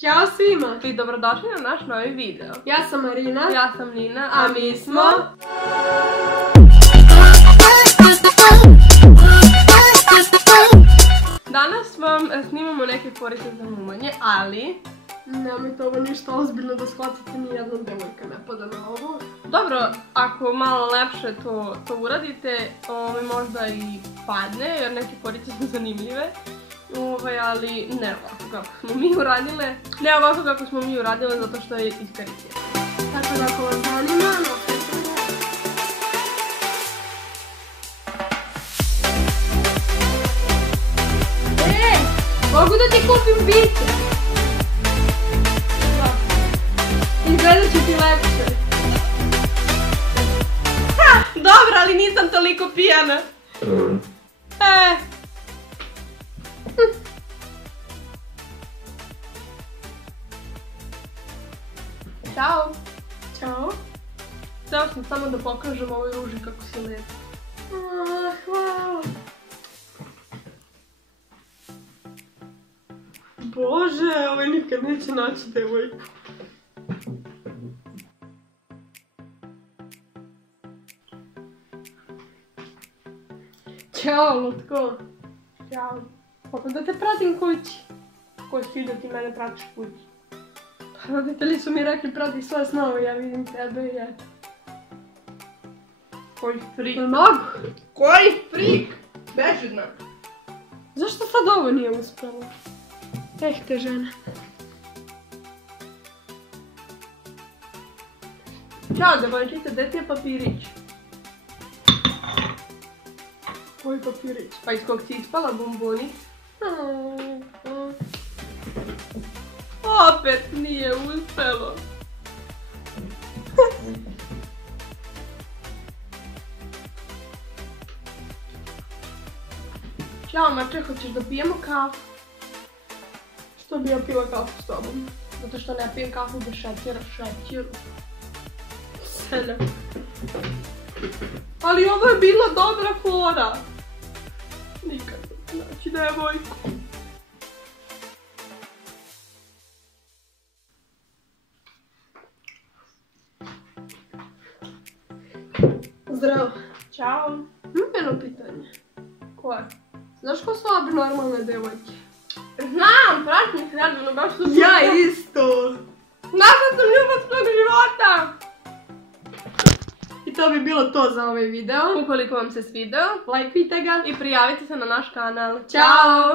Ćao svima! I dobrodošli na naš novi video. Ja sam Marina. Ja sam Nina, A mi smo... Danas vam snimamo neke forice za mumanje, ali... Nemojte ovo ništa ozbiljno da shvatite, nijedna devojka ne pada na ovo. Dobro, ako malo lepše to uradite, možda i padne, jer neke forice su zanimljive. Ali ne ovako kako smo mi uradile. Ne ovako kako smo mi uradile, zato što je iskarikirano. Tako da ako vas zanima, napravite ga. Mogu da ti kupim biće? Izgledat će ti lepše. Dobro, ali nisam toliko pijana. Ćao. Ćao. Htela sam samo da pokažem ovoj ruži kako si lepa. Hvala. Bože, ovaj nikad neće naći devojku. Ćao, Lutko. Ćao. Hoću da te pratim kući. Ko si da ti mene pratiš kući? Roditelji su mi rekli prati svoje snove, ja vidim tebe i eto. Koji frik. Mogu? Koji frik? Bežidna. Zašto sad ovo nije uspjelo? Te žene. Ćao devojčice, gdje ti je papirić? Koji papirić? Pa iz kog si ispala bomboni? Opet nije uspjelo. Ćao mače, hoćeš da pijemo kafu? Što bi ja pila kafu s tobom? Zato što ne pijem kafu bez šećera, šećeru. Sene. Ali ovo je bila dobra fora. Nikad ne znači devojku. Zdravo. Ćao. Imam jedno pitanje. Koje? Znaš ko su abnormalne devojke? Znam, pratim sredno, baš su Ja isto! Našla sam ljubav svog života! I to bi bilo to za ovaj video. Ukoliko vam se svideo, Lajkujte ga i prijavite se na naš kanal. Ćao!